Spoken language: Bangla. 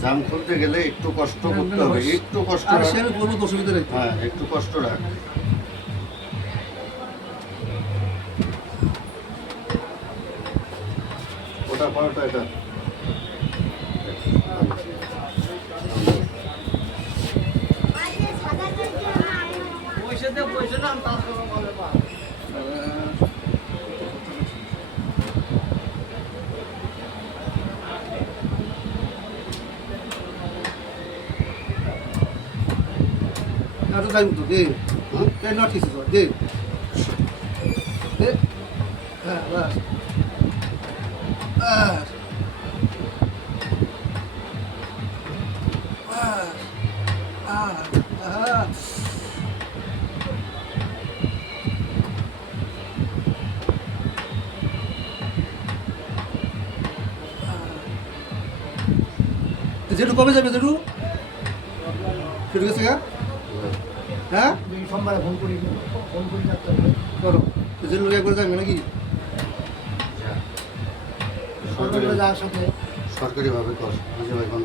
জাম খুলতে গেলে একটু কষ্ট করতে হবে, একটু কষ্ট আর রাখ। সে আমি বলবো অসুবিধা নেই। হ্যাঁ, একটু কষ্ট রাখ। ওটা পাওয়াটা এটা আর যাই তো দে, হ্যাঁ নট কিছু দে দে, হ্যাঁ বাস বাস বাস জেঠু কবে যাবে জেঠু? জেঠু গেছে গা? হ্যাঁ সোমবারে ফোন করি যাচ্ছে করো জেঠু একবার যাবে নাকি? সরকারি যাওয়ার সাথে সরকারিভাবে কর, নিজে ভাই বন্ধ